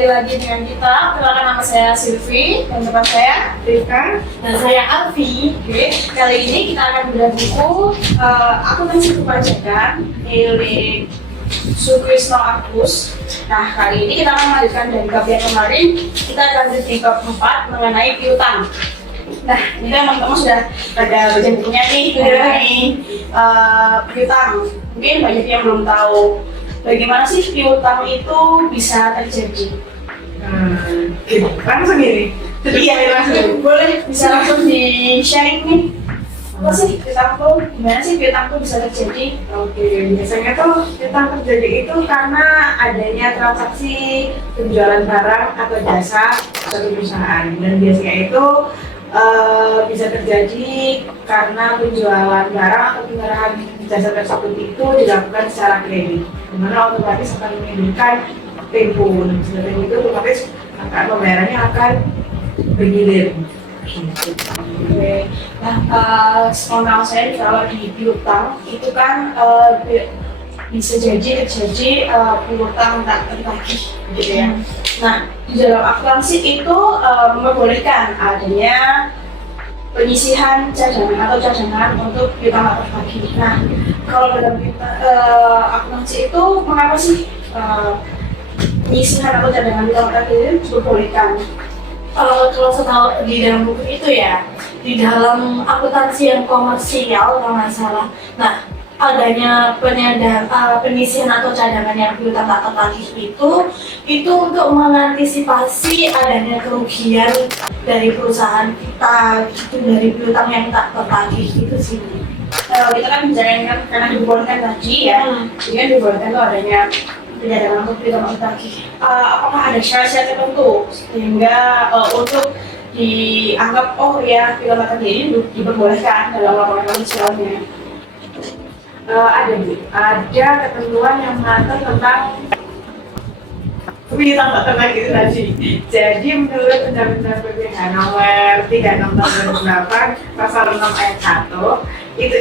kembali lagi dengan kita. Perkenalkan, nama saya Silvi dan teman saya Rika dan saya Alfi. Oke, kali ini kita akan bedah buku Akuntansi Perpajakan milik Sukrisno Agus. Nah, kali ini kita akan melanjutkan dari bab yang kemarin. Kita akan lanjut di bab 4 mengenai piutang. Nah, ini teman-teman sudah ada baca bukunya nih mengenai piutang. Mungkin banyak yang belum tahu bagaimana sih piutang itu bisa terjadi. langsung ini. Iya, langsung. Boleh, bisa langsung di-sharing nih. Apa sih piutang tuh? Gimana sih piutang tuh bisa terjadi? Oke, biasanya tuh piutang terjadi itu karena adanya transaksi penjualan barang atau jasa suatu perusahaan, dan biasanya itu bisa terjadi karena penjualan barang atau penyerahan jasa tersebut itu dilakukan secara kredit, dimana otomatis akan menimbulkan tempo. Seperti itu otomatis akan pembayarannya akan bergilir. Oke. Nah, sepengetahuan saya kalau di piutang itu kan bisa jadi terjadi piutang tak tertagih, gitu ya. Nah, di dalam akuntansi itu memperbolehkan adanya penyisihan cadangan atau cadangan untuk piutang tak tertagih. Nah, kalau dalam akuntansi itu mengapa sih penyisihan atau cadangan piutang tak tertagih itu diperbolehkan? Kalau setahu di dalam buku itu ya, di dalam akuntansi yang komersial kalau nggak salah. Nah, adanya penyisihan atau cadangan yang piutang tak tertagih itu untuk mengantisipasi adanya kerugian dari perusahaan kita, gitu, dari piutang yang tak tertagih itu sih. Kalau kita kan bicara kan karena dibolehkan tadi ya, jadi dibolehkan tuh adanya pencadangan untuk piutang tak tertagih. Apakah ada syarat-syarat tertentu sehingga untuk dianggap oh ya piutang tak tertagih ini diperbolehkan dalam laporan komersialnya? Ada ketentuan yang mengatur tentang piutang tak tertagih itu tadi. Jadi menurut Undang-Undang PPh nomor 36 tahun 2008 pasal 6 ayat 1 itu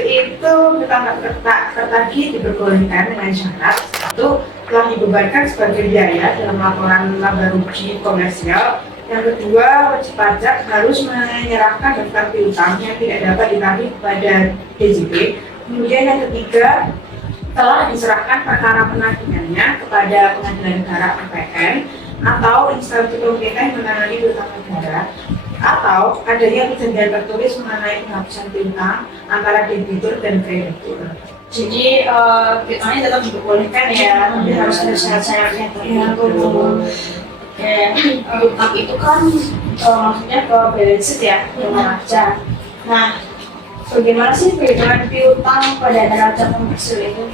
piutang tak tertagih diperbolehkan dengan syarat satu, telah dibebankan sebagai biaya dalam laporan laba rugi komersial. Yang kedua, wajib pajak harus menyerahkan daftar piutang yang tidak dapat ditagih kepada DJP. Kemudian yang ketiga, telah diserahkan perkara penagihannya kepada Pengadilan Negara (PN) atau instansi pemerintah yang menangani piutang negara, atau adanya perjanjian tertulis mengenai penghapusan piutang antara debitur dan kreditur. Jadi piutangnya tetap diperbolehkan ya, tapi harus ada syarat-syaratnya tertentu. Piutang itu kan maksudnya ke balance sheet ya, neraca. Nah, bagaimana sih perbedaan piutang pada neraca komersil itu?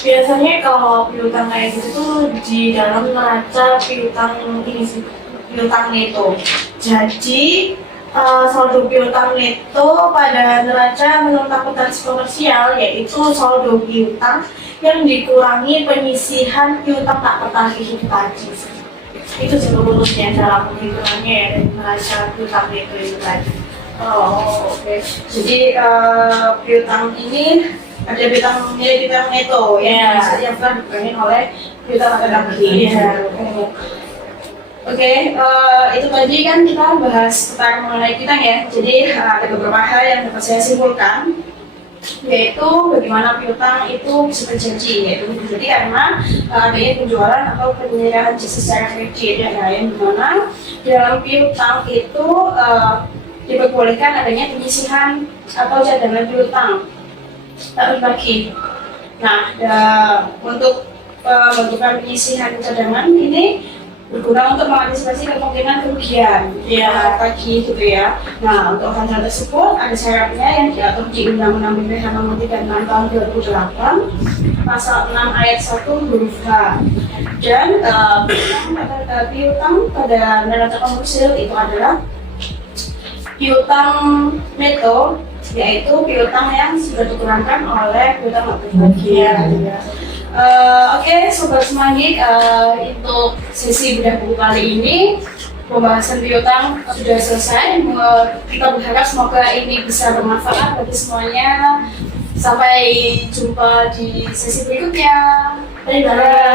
Biasanya kalau piutang kayak gitu tuh di dalam neraca piutang ini sih, piutang neto. Jadi saldo piutang neto pada neraca menurut akuntansi komersial yaitu saldo piutang yang dikurangi penyisihan piutang tak tertagih itu tadi. Itu seluruhnya dalam penghitungannya ya, dari neraca piutang neto itu tadi. Oh, oke. Jadi piutang ini ada piutang neto yang bisa dilakukan oleh piutang tak tertagih. Oke, itu tadi kan kita bahas tentang mengenai piutang ya. Jadi ada beberapa hal yang dapat saya simpulkan, yaitu bagaimana piutang itu bisa terjadi, yaitu terjadi karena adanya penjualan atau penyerahan jasa secara kredit dan lain, dimana dalam piutang itu diperbolehkan adanya penyisihan atau cadangan piutang tak tertagih. Nah, untuk pembentukan penyisihan cadangan ini berguna untuk mengantisipasi kemungkinan kerugian tertagih gitu ya. Nah, untuk hal tersebut ada syaratnya yang diatur di Undang-Undang PPh nomor 36 tahun 2008 pasal 6 ayat 1 huruf H. Dan piutang pada neraca komersil itu adalah piutang neto, yaitu piutang yang sudah dikurangkan oleh piutang tak tertagih. Oke, Sobat Semanggi, untuk sesi bedah buku kali ini pembahasan piutang sudah selesai. Kita berharap semoga ini bisa bermanfaat bagi semuanya. Sampai jumpa di sesi berikutnya. Bye-bye.